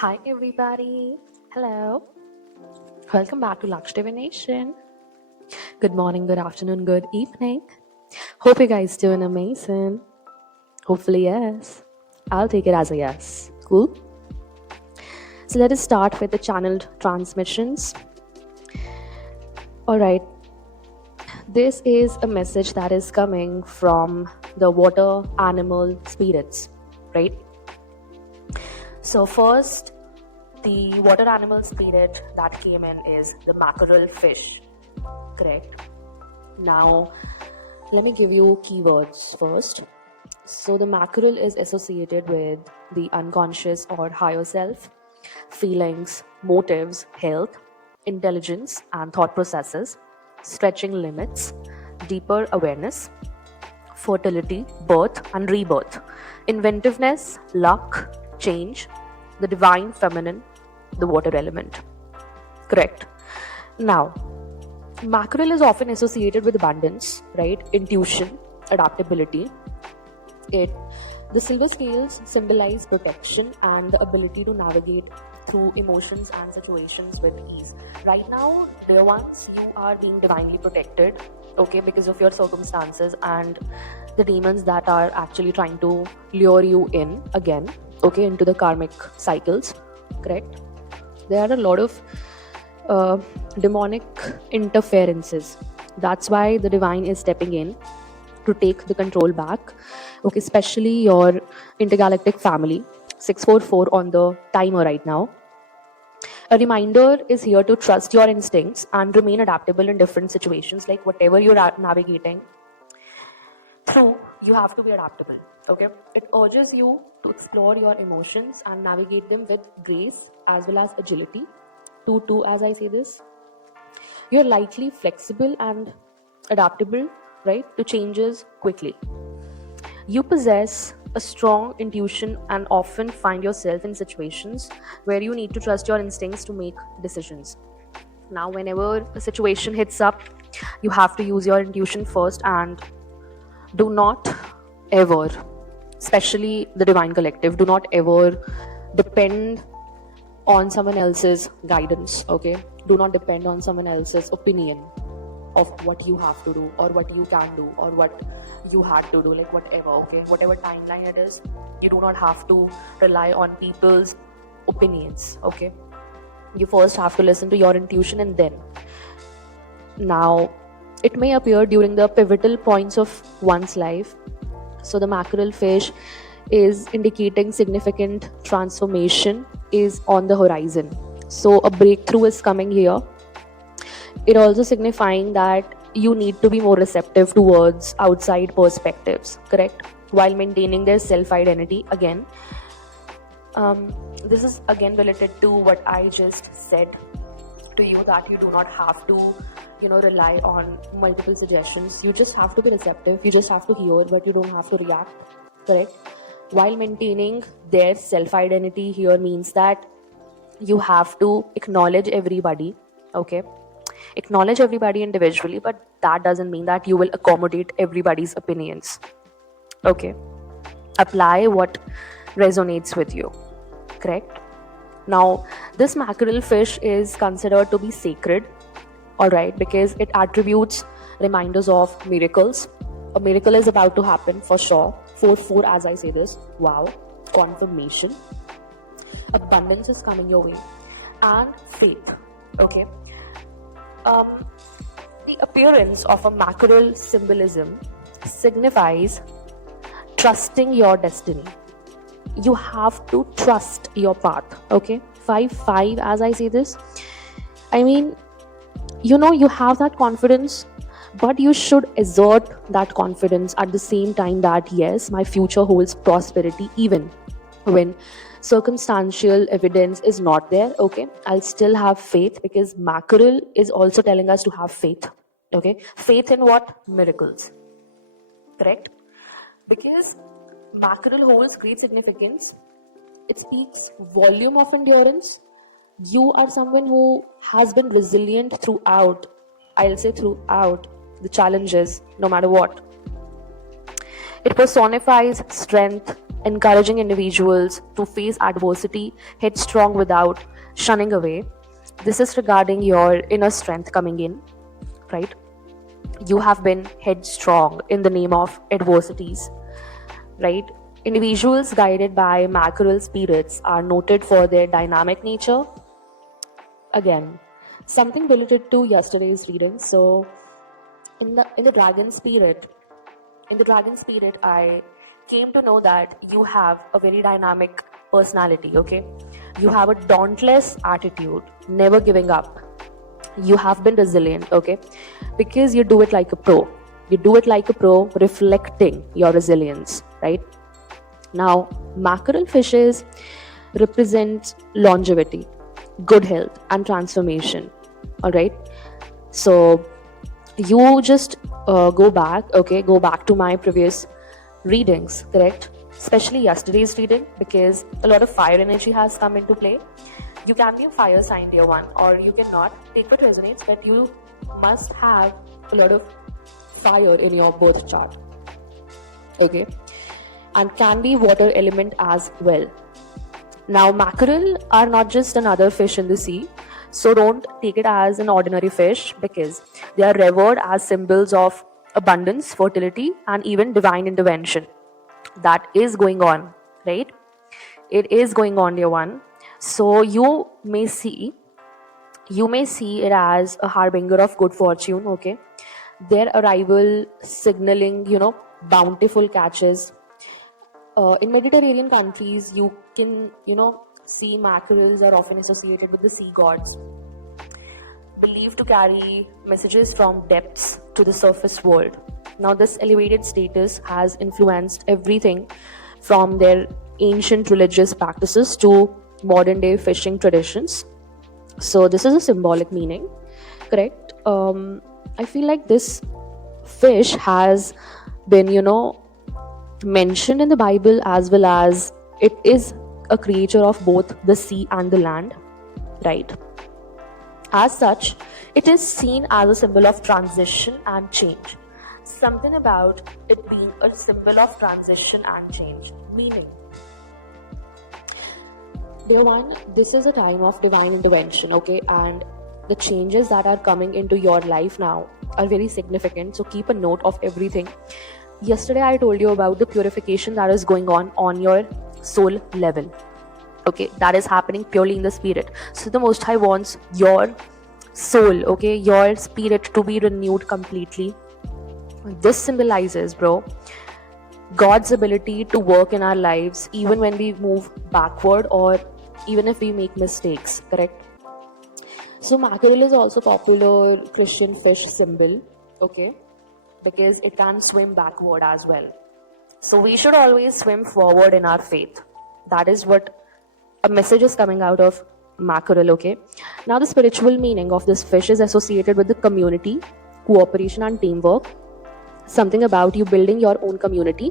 Hi everybody. Hello. Welcome back to Lux Divination. Good morning, good afternoon, good evening. Hope you guys doing amazing. Hopefully yes. I'll take it as a yes. Cool. So let us start with the channeled transmissions. Alright. This is a message that is coming from the water animal spirits, right? So first, the water animal spirit that came in is the mackerel fish, correct? Now, let me give you keywords first. So the mackerel is associated with the unconscious or higher self, feelings, motives, health, intelligence and thought processes, stretching limits, deeper awareness, fertility, birth and rebirth, inventiveness, luck, change, the divine feminine, the water element. Correct. Now, mackerel is often associated with abundance, right? Intuition, adaptability. The silver scales symbolize protection and the ability to navigate through emotions and situations with ease. Right now, dear ones, you are being divinely protected, okay, because of your circumstances and the demons that are actually trying to lure you in again, okay, into the karmic cycles, correct? There are a lot of demonic interferences. That's why the divine is stepping in to take the control back, okay, especially your intergalactic family. 644 on the timer right now. A reminder is here to trust your instincts and remain adaptable in different situations, like whatever you're navigating through, you have to be adaptable, okay? It urges you to explore your emotions and navigate them with grace as well as agility. Two, as I say this, you're likely flexible and adaptable, right, to changes quickly. You possess a strong intuition and often find yourself in situations where you need to trust your instincts to make decisions. Now, whenever a situation hits up, you have to use your intuition first and do not ever, especially the divine collective, do not ever depend on someone else's guidance, okay? Do not depend on someone else's opinion of what you have to do or what you can do or what you had to do, like whatever, okay? Whatever timeline it is, you do not have to rely on people's opinions, okay? You first have to listen to your intuition and then. Now, it may appear during the pivotal points of one's life. So the mackerel fish is indicating significant transformation is on the horizon. So a breakthrough is coming here. It also signifying that you need to be more receptive towards outside perspectives, correct? While maintaining their self-identity. Again, this is again related to what I just said to you, that you do not have to, rely on multiple suggestions. You just have to be receptive. You just have to hear, but you don't have to react, correct? While maintaining their self-identity here means that you have to acknowledge everybody, okay? Acknowledge everybody individually, but that doesn't mean that you will accommodate everybody's opinions, okay? Apply what resonates with you, correct? Now, this mackerel fish is considered to be sacred, all right, because it attributes reminders of miracles. A miracle is about to happen for sure. 4 as I say this, wow, confirmation. Abundance is coming your way, and faith, okay? The appearance of a mackerel symbolism signifies trusting your destiny. You have to trust your path, okay? 5 as I say this, I mean, you have that confidence, but you should exert that confidence at the same time that yes, my future holds prosperity even when circumstantial evidence is not there, okay? I'll still have faith, because mackerel is also telling us to have faith, okay? Faith in what? Miracles, correct? Because mackerel holds great significance. It speaks volume of endurance. You are someone who has been resilient throughout, I'll say throughout the challenges, no matter what. It personifies strength, encouraging individuals to face adversity headstrong without shunning away. This is regarding your inner strength coming in, right? You have been headstrong in the name of adversities, right? Individuals guided by mackerel spirits are noted for their dynamic nature. Again, something related to yesterday's reading. So, in the dragon spirit, I came to know that you have a very dynamic personality. Okay, you have a dauntless attitude, never giving up. You have been resilient. Okay, because you do it like a pro. You do it like a pro, reflecting your resilience, right? Now, mackerel fishes represent longevity, good health, and transformation. All right. So you just go back to my previous readings, correct? Especially yesterday's reading, because a lot of fire energy has come into play. You can be a fire sign, dear one, or you cannot. Take what resonates, but you must have a lot of fire in your birth chart. Okay, and can be water element as well. Now, mackerel are not just another fish in the sea, so don't take it as an ordinary fish, because they are revered as symbols of abundance, fertility, and even divine intervention. That is going on, right? It is going on, dear one. So you may see it as a harbinger of good fortune. Okay, their arrival signaling, bountiful catches. In Mediterranean countries, you can, see mackerels are often associated with the sea gods, believed to carry messages from depths to the surface world. Now, this elevated status has influenced everything from their ancient religious practices to modern day fishing traditions. So, this is a symbolic meaning, correct? I feel like this fish has been, mentioned in the Bible, as well as it is a creature of both the sea and the land, right? As such, it is seen as a symbol of transition and change. Something about it being a symbol of transition and change, meaning, dear one, this is a time of divine intervention, okay? And the changes that are coming into your life now are very significant. So keep a note of everything. Yesterday, I told you about the purification that is going on your soul level. Okay, that is happening purely in the spirit. So the Most High wants your soul, okay, your spirit to be renewed completely. This symbolizes, bro, God's ability to work in our lives even when we move backward or even if we make mistakes, correct? So mackerel is also popular Christian fish symbol, okay, because it can swim backward as well. So we should always swim forward in our faith. That is what a message is coming out of mackerel, okay? Now, the spiritual meaning of this fish is associated with the community, cooperation, and teamwork. Something about you building your own community,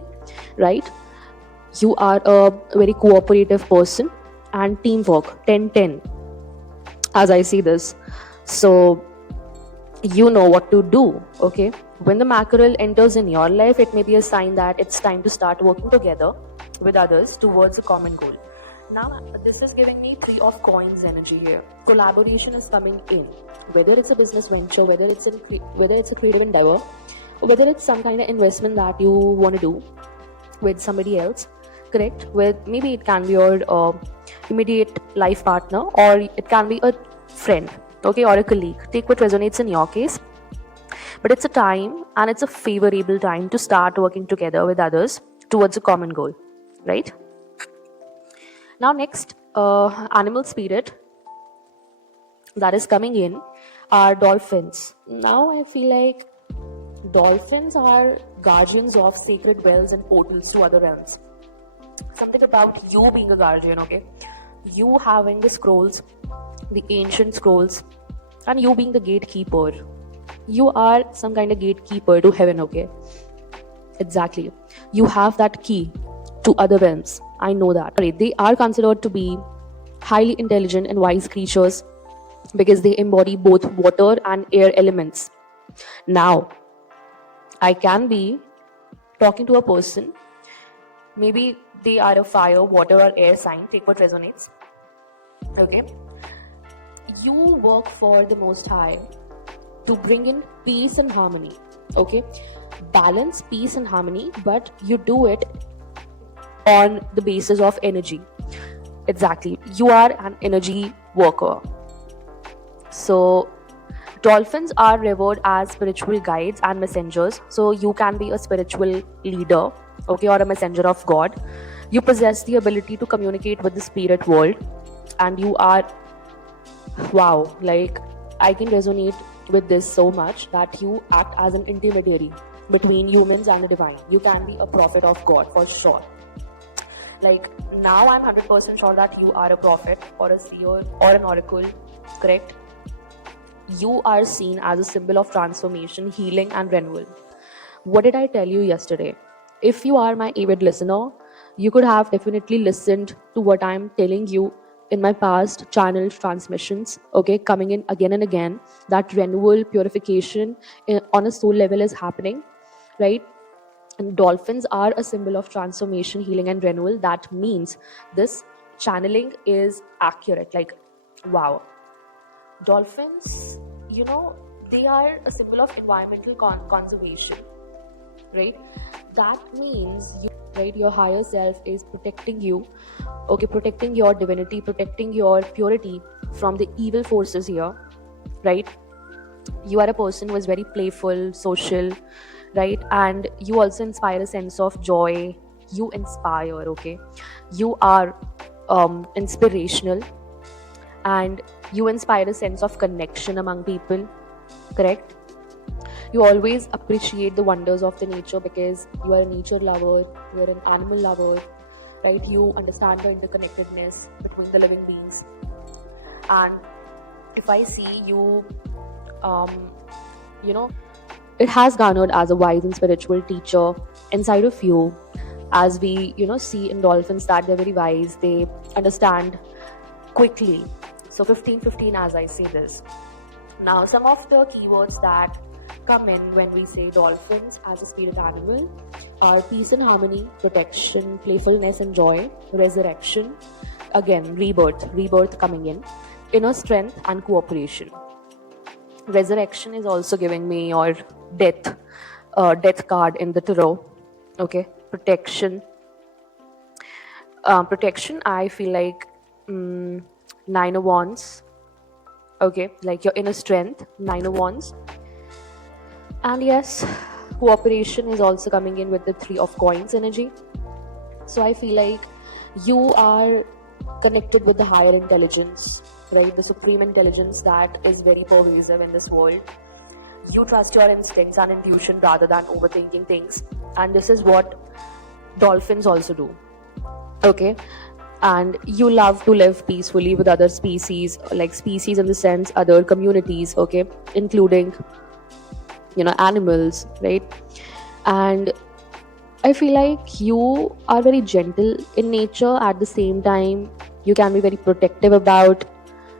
right? You are a very cooperative person, and teamwork 10-10, as I see this. So you know what to do, okay? When the mackerel enters in your life, it may be a sign that it's time to start working together with others towards a common goal. Now, this is giving me 3 of coins energy here. Collaboration is coming in, whether it's a business venture, whether it's a creative endeavor, or whether it's some kind of investment that you want to do with somebody else, correct? With maybe it can be your immediate life partner, or it can be a friend, okay, or a colleague. Take what resonates in your case. But it's a time, and it's a favorable time to start working together with others towards a common goal, right? Now, next, animal spirit that is coming in are dolphins. Now, I feel like dolphins are guardians of sacred wells and portals to other realms. Something about you being a guardian, okay? You having the scrolls, the ancient scrolls, and you being the gatekeeper. You are some kind of gatekeeper to heaven, okay? Exactly. You have that key to other realms. I know that. They are considered to be highly intelligent and wise creatures because they embody both water and air elements. Now, I can be talking to a person maybe they are a fire, water, or air sign. Take what resonates. Okay, you work for the Most High to bring in peace and harmony. Okay, balance, peace, and harmony, but you do it on the basis of energy. Exactly, you are an energy worker. So dolphins are revered as spiritual guides and messengers. So you can be a spiritual leader, okay, or a messenger of God. You possess the ability to communicate with the spirit world, and you are, wow, like, I can resonate with this so much that you act as an intermediary between humans and the divine. You can be a prophet of God for sure. Like, now I'm 100% sure that you are a prophet or a seer or an oracle, correct? You are seen as a symbol of transformation, healing, and renewal. What did I tell you yesterday? If you are my avid listener, you could have definitely listened to what I'm telling you in my past channel transmissions, okay, coming in again and again, that renewal, purification on a soul level is happening, right? And dolphins are a symbol of transformation, healing, and renewal. That means this channeling is accurate. Like, wow. Dolphins, they are a symbol of environmental conservation, right? That means your higher self is protecting you, okay, protecting your divinity, protecting your purity from the evil forces here, right? You are a person who is very playful, social, right? And you also inspire a sense of joy. You inspire, okay? You are inspirational, and you inspire a sense of connection among people, correct? You always appreciate the wonders of the nature because you are a nature lover, you are an animal lover, right? You understand the interconnectedness between the living beings. And if I see you, it has garnered as a wise and spiritual teacher inside of you, as we see in dolphins that they're very wise, they understand quickly. So 15 as I say this. Now, some of the keywords that come in when we say dolphins as a spirit animal are peace and harmony, protection, playfulness and joy, resurrection, again rebirth coming in, inner strength and cooperation. Resurrection is also giving me your death card in the tarot, okay? Protection, I feel like 9 of wands, okay, like your inner strength, 9 of wands. And yes, cooperation is also coming in with the 3 of coins energy. So I feel like you are connected with the higher intelligence, right? The supreme intelligence that is very pervasive in this world. You trust your instincts and intuition rather than overthinking things, and this is what dolphins also do, okay? And you love to live peacefully with other species, like species in the sense other communities, okay, including animals, right? And I feel like you are very gentle in nature. At the same time, you can be very protective about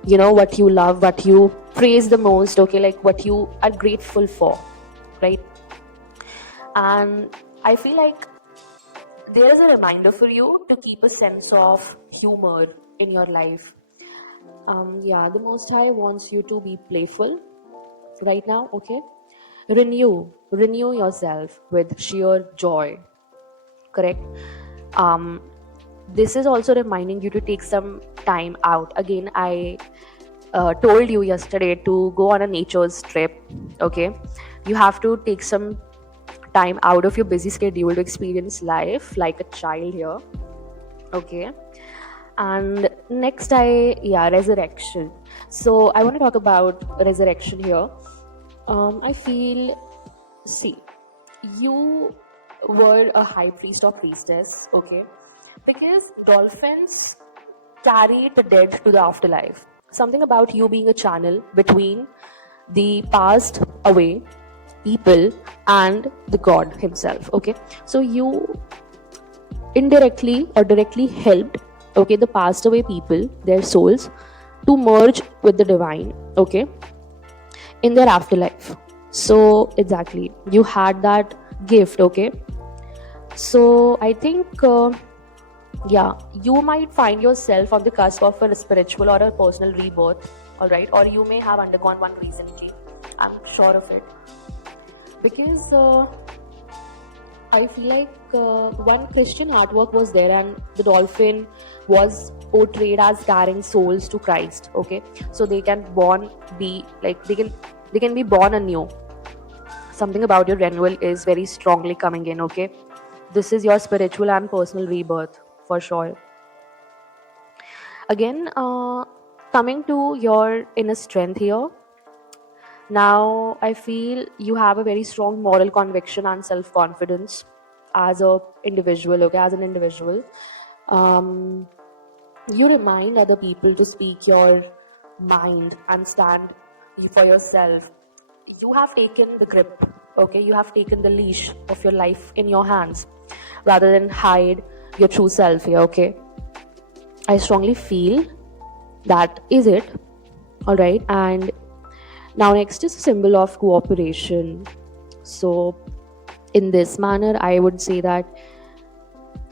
what you love, what you praise the most, okay, like what you are grateful for, right? And I feel like there is a reminder for you to keep a sense of humor in your life. The Most High wants you to be playful right now, okay? Renew yourself with sheer joy, correct? This is also reminding you to take some time out. Again, I told you yesterday to go on a nature's trip, okay? You have to take some time out of your busy schedule to experience life like a child here, okay? And next, resurrection. So I want to talk about resurrection here. I feel, see, you were a high priest or priestess, okay? Because dolphins carry the dead to the afterlife. Something about you being a channel between the passed away people and the God himself, okay? So you indirectly or directly helped, okay, the passed away people, their souls, to merge with the divine, okay, in their afterlife. So exactly, you had that gift, okay? So I think yeah, you might find yourself on the cusp of a spiritual or a personal rebirth, all right, or you may have undergone one recently. I'm sure of it, because I feel like one Christian artwork was there, and the dolphin was portrayed as carrying souls to Christ. Okay, so they can be like they can be born anew. Something about your renewal is very strongly coming in. Okay, this is your spiritual and personal rebirth for sure. Again, coming to your inner strength here. Now, I feel you have a very strong moral conviction and self confidence as a individual. Okay, as an individual, um, you remind other people to speak your mind and stand for yourself. You have taken the grip. Okay, you have taken the leash of your life in your hands rather than hide your true self here. Okay, I strongly feel that is it. All right, and now next is a symbol of cooperation. So in this manner, I would say that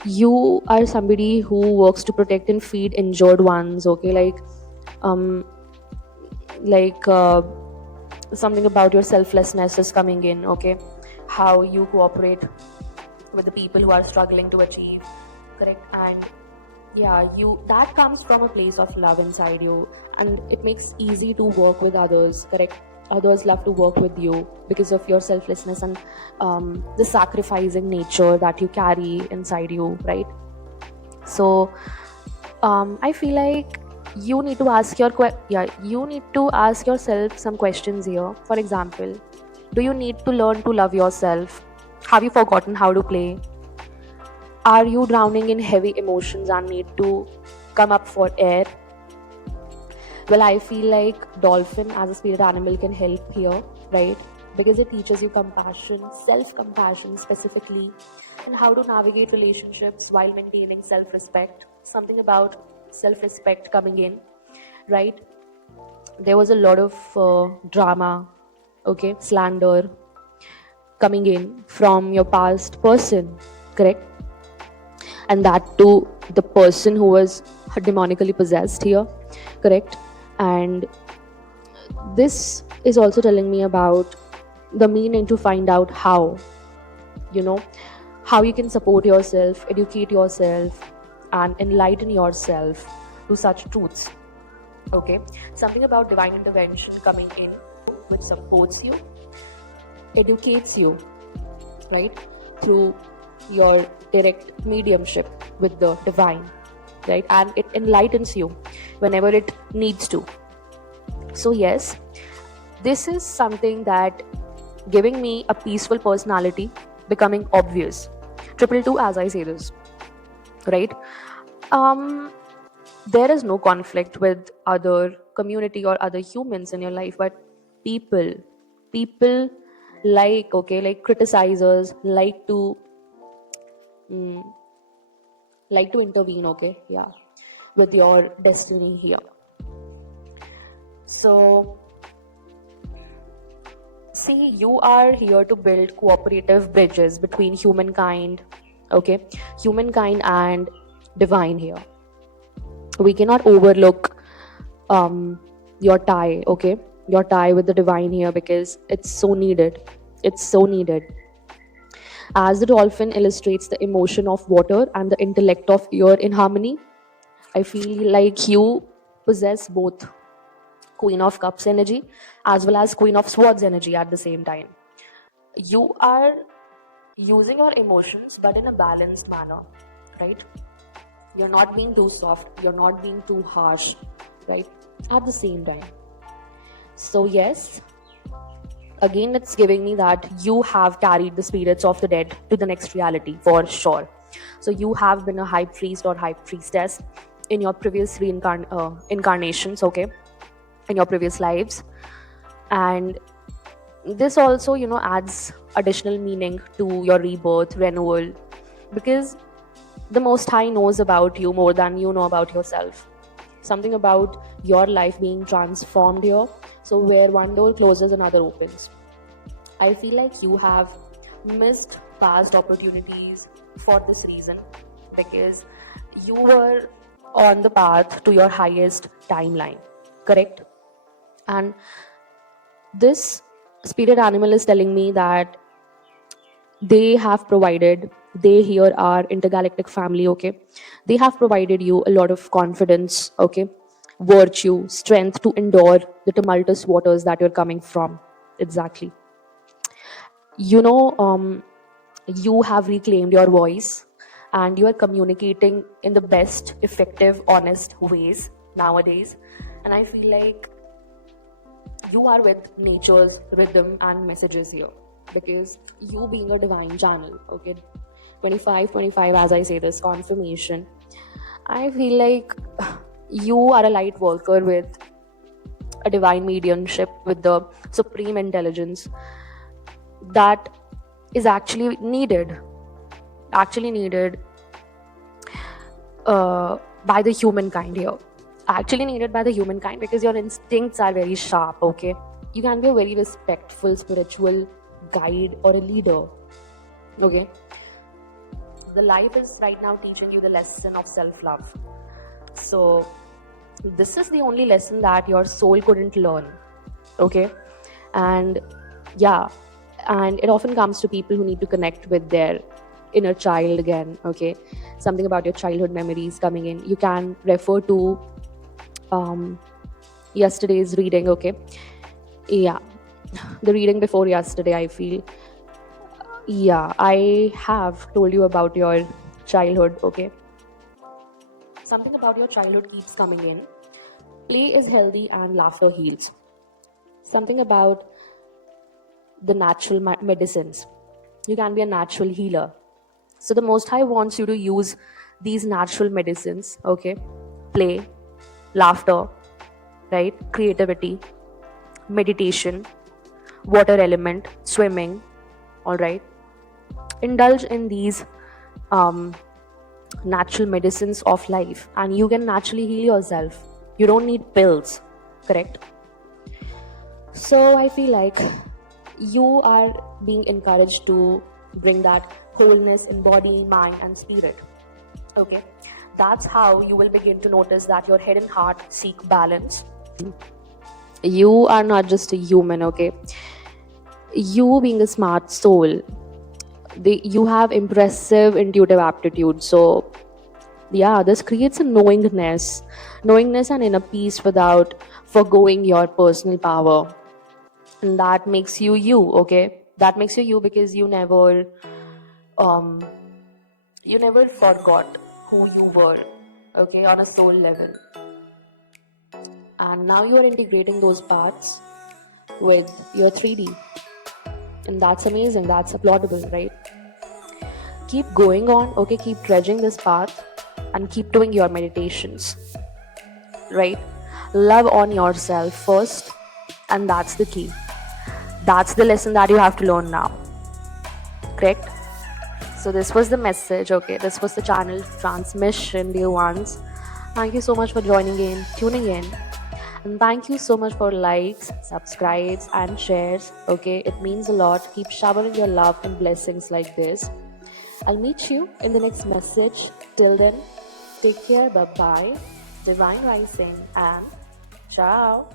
you are somebody who works to protect and feed injured ones. Okay, um like something about your selflessness is coming in. Okay, how you cooperate with the people who are struggling to achieve, correct? And yeah, you that comes from a place of love inside you, and it makes easy to work with others, correct? Others love to work with you because of your selflessness and the sacrificing nature that you carry inside you, right? So I feel like you need to ask you need to ask yourself some questions here. For example, do you need to learn to love yourself? Have you forgotten how to play? Are you drowning in heavy emotions and need to come up for air? Well, I feel like dolphin as a spirit animal can help here, right? Because it teaches you compassion, self-compassion specifically, and how to navigate relationships while maintaining self-respect. Something about self-respect coming in, right? There was a lot of drama, okay, slander coming in from your past person, correct? And that too, the person who was demonically possessed here, correct? And this is also telling me about the meaning to find out how, you know, how you can support yourself, educate yourself, and enlighten yourself to such truths. Okay, something about divine intervention coming in, which supports you, educates you, right, through your direct mediumship with the divine, right? And it enlightens you whenever it needs to. So yes, this is something that giving me a peaceful personality becoming obvious. Triple two, as I say this, right? um there is no conflict with other community or other humans in your life, but people like, okay, like criticizers mm, like to intervene, okay, yeah, with your destiny here. So see, you are here to build cooperative bridges between humankind, okay, humankind and divine here. We cannot overlook your tie, okay, your tie with the divine here, because it's so needed. It's so needed. As the dolphin illustrates the emotion of water and the intellect of air in harmony, I feel like you possess both Queen of Cups energy as well as Queen of Swords energy at the same time. You are using your emotions but in a balanced manner, right? You're not being too soft, you're not being too harsh, right? At the same time. So, yes, again, it's giving me that you have carried the spirits of the dead to the next reality for sure. So, you have been a high priest or high priestess in your previous incarnations, okay, in your previous lives. And this also, adds additional meaning to your rebirth, renewal, because the Most High knows about you more than you know about yourself. Something about your life being transformed here. So, where one door closes, another opens. I feel like you have missed past opportunities, for this reason, because you were on the path to your highest timeline, correct? And this spirit animal is telling me that they here are intergalactic family, okay? They have provided you a lot of confidence, okay, virtue, strength to endure the tumultuous waters that you're coming from. Exactly. you know um you have reclaimed your voice, and you are communicating in the best effective honest ways nowadays. And I feel like you are with nature's rhythm and messages here, because you being a divine channel, okay, 25 as I say this confirmation, I feel like you are a light worker with a divine mediumship, with the supreme intelligence that is actually needed by the humankind here, actually needed by the humankind, because your instincts are very sharp, okay? You can be a very respectful spiritual guide or a leader, okay? The life is right now teaching you the lesson of self-love. So this is the only lesson that your soul couldn't learn, okay? And yeah, and it often comes to people who need to connect with their inner child again, okay? Something about your childhood memories coming in. You can refer to yesterday's reading, okay? Yeah, the reading before yesterday, I feel. Yeah, I have told you about your childhood, okay? Something about your childhood keeps coming in. Play is healthy and laughter heals. Something about the natural medicines. You can be a natural healer. So the Most High wants you to use these natural medicines, okay? Play, laughter, right? Creativity, meditation, water element, swimming, all right? Indulge in these um, natural medicines of life, and you can naturally heal yourself. You don't need pills, correct? So I feel like you are being encouraged to bring that wholeness in body, mind, and spirit, okay? That's how you will begin to notice that your head and heart seek balance. You are not just a human, okay? You being a smart soul, you have impressive intuitive aptitude. So yeah, this creates a knowingness and inner peace without foregoing your personal power. And that makes you, okay? That makes you because um you never forgot who you were, okay, on a soul level. And now you are integrating those parts with your 3D, and that's amazing, that's applaudable, right? Keep going on, okay? Keep dredging this path and keep doing your meditations, right? Love on yourself first, and that's the key. That's the lesson that you have to learn now, correct? So this was the message, okay? This was the channel transmission, dear ones. Thank you so much for joining in, tuning in. And thank you so much for likes, subscribes, and shares, okay? It means a lot. Keep showering your love and blessings like this. I'll meet you in the next message. Till then, take care, bye-bye, divine rising, and ciao.